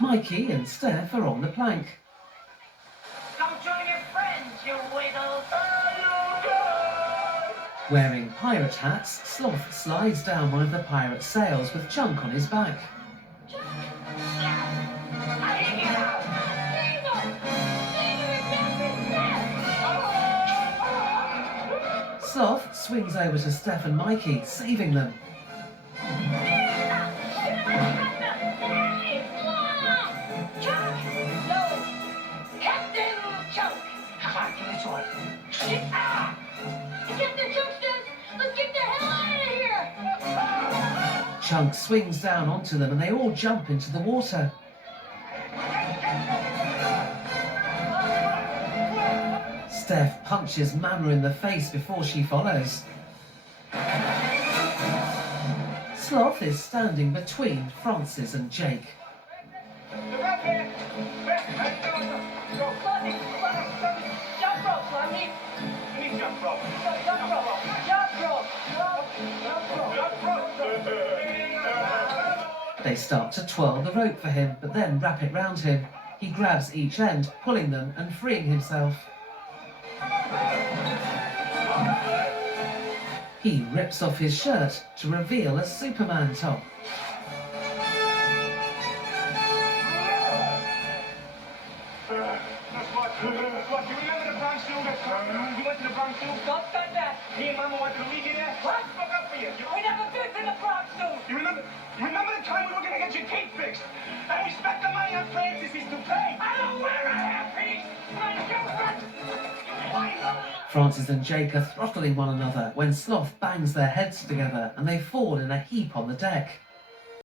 Mikey and Steph are on the plank. Come join your friends, you wiggles! Wearing pirate hats, Sloth slides down one of the pirate's sails with Chunk on his back. Sloth swings over to Steph and Mikey, saving them. Chunk swings down onto them and they all jump into the water. Steph punches Mama in the face before she follows. Sloth is standing between Francis and Jake. They start to twirl the rope for him, but then wrap it round him. He grabs each end, pulling them and freeing himself. He rips off his shirt to reveal a Superman top. You went to the Bronx Zoo? Don't start that. Me and Mama went to the weekend there. What? Spoke up for you. We never been to the Bronx Zoo. You remember the time we were gonna get your teeth fixed? And we spent the money on Francis, he's to pay. I don't wear a hairpiece. Francis and Jake are throttling one another when Sloth bangs their heads together and they fall in a heap on the deck.